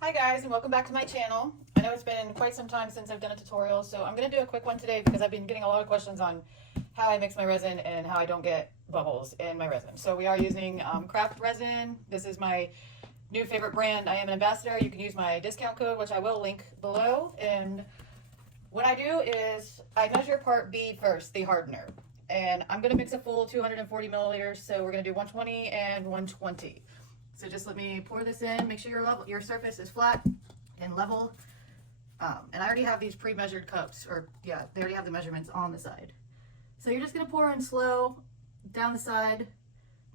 Hi guys, and welcome back to my channel. I know it's been quite some time since I've done a tutorial, so I'm going to do a quick one today because I've been getting a lot of questions on how I mix my resin and how I don't get bubbles in my resin. So we are using Craft Resin. This is my new favorite brand. I am an ambassador. You can use my discount code, which I will link below. And what I do is I measure part B first, the hardener. And I'm going to mix a full 240 milliliters, so we're going to do 120 and 120. So just let me pour this in, make sure your surface is flat and level. And I already have these pre-measured cups, or yeah, they already have the measurements on the side. So you're just gonna pour in slow, down the side,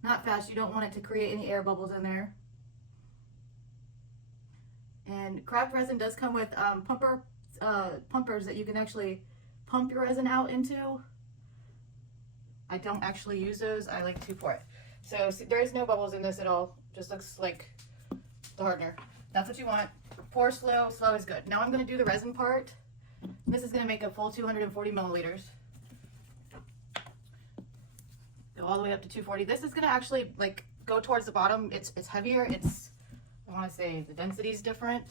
not fast. You don't want it to create any air bubbles in there. And Craft Resin does come with pumpers that you can actually pump your resin out into. I don't actually use those, I like to pour it. So there is no bubbles in this at all. Just looks like the hardener. That's what you want. Pour slow. Slow is good. Now I'm going to do the resin part. This is going to make a full 240 milliliters. Go all the way up to 240. This is going to actually like go towards the bottom. It's heavier. I want to say the density is different.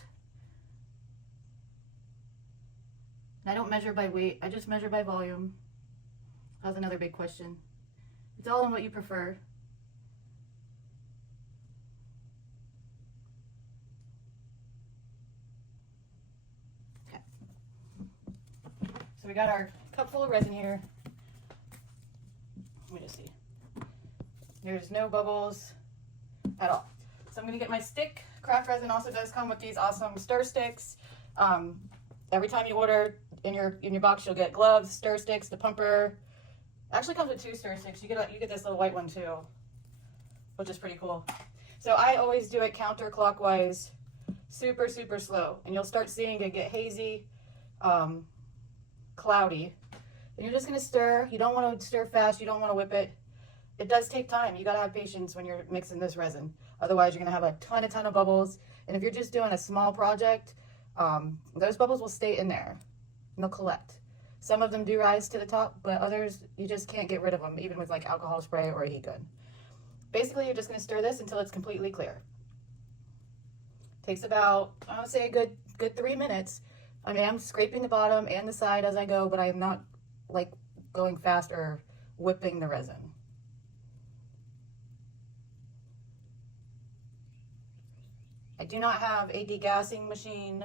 And I don't measure by weight. I just measure by volume. That's another big question. It's all in what you prefer. So we got our cup full of resin here. Let me just see. There's no bubbles at all. So I'm going to get my stick. Craft Resin also does come with these awesome stir sticks. Every time you order in your box, you'll get gloves, stir sticks, the pumper. Actually comes with 2 stir sticks. You get this little white one too, which is pretty cool. So I always do it counterclockwise, super, super slow. And you'll start seeing it get hazy, cloudy. And you're just going to stir. You don't want to stir fast. You don't want to whip it. It does take time. You got to have patience when you're mixing this resin. Otherwise, you're going to have a ton of bubbles. And if you're just doing a small project, those bubbles will stay in there and they'll collect. Some of them do rise to the top, but others, you just can't get rid of them, even with like alcohol spray or a heat gun. Basically, you're just going to stir this until it's completely clear. Takes about, I would say, a good 3 minutes. I mean, I'm scraping the bottom and the side as I go, but I am not like going fast or whipping the resin. I do not have a degassing machine.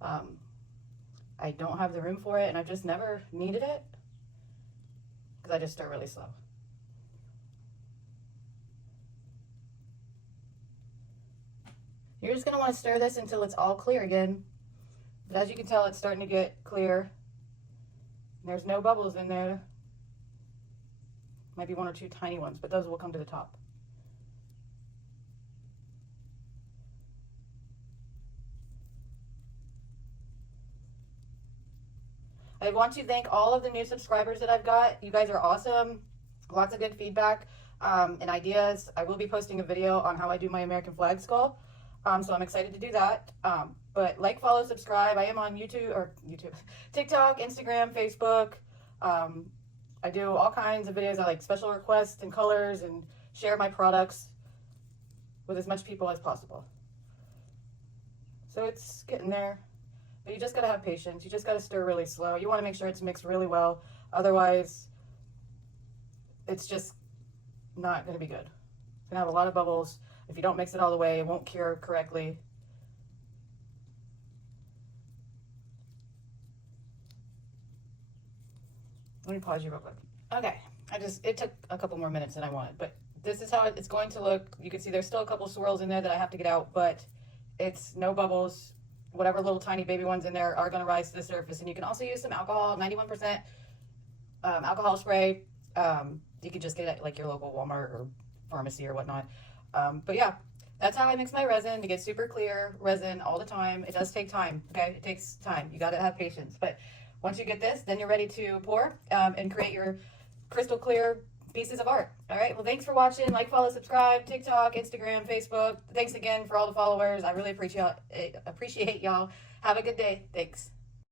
I don't have the room for it, and I've just never needed it because I just stir really slow. You're just going to want to stir this until it's all clear again. But as you can tell, it's starting to get clear. There's no bubbles in there. Might be 1 or 2 tiny ones, but those will come to the top. I want to thank all of the new subscribers that I've got. You guys are awesome. Lots of good feedback and ideas. I will be posting a video on how I do my American flag skull. So I'm excited to do that. But like, follow, subscribe. I am on YouTube, TikTok, Instagram, Facebook. I do all kinds of videos. I like special requests and colors and share my products with as much people as possible. So it's getting there. But you just got to have patience. You just got to stir really slow. You want to make sure it's mixed really well. Otherwise, it's just not going to be good. It's going to have a lot of bubbles. If you don't mix it all the way, it won't cure correctly. Let me pause you real quick. Okay, it took a couple more minutes than I wanted, but this is how it's going to look. You can see there's still a couple swirls in there that I have to get out, but it's no bubbles. Whatever little tiny baby ones in there are going to rise to the surface. And you can also use some alcohol, 91% alcohol spray. You can just get it at like your local Walmart or pharmacy or whatnot. But yeah, that's how I mix my resin to get super clear resin all the time. It does take time, okay? It takes time. You got to have patience. But once you get this, then you're ready to pour and create your crystal clear pieces of art. All right, well, thanks for watching. Like, follow, subscribe, TikTok, Instagram, Facebook. Thanks again for all the followers. I really appreciate y'all. Have a good day. Thanks.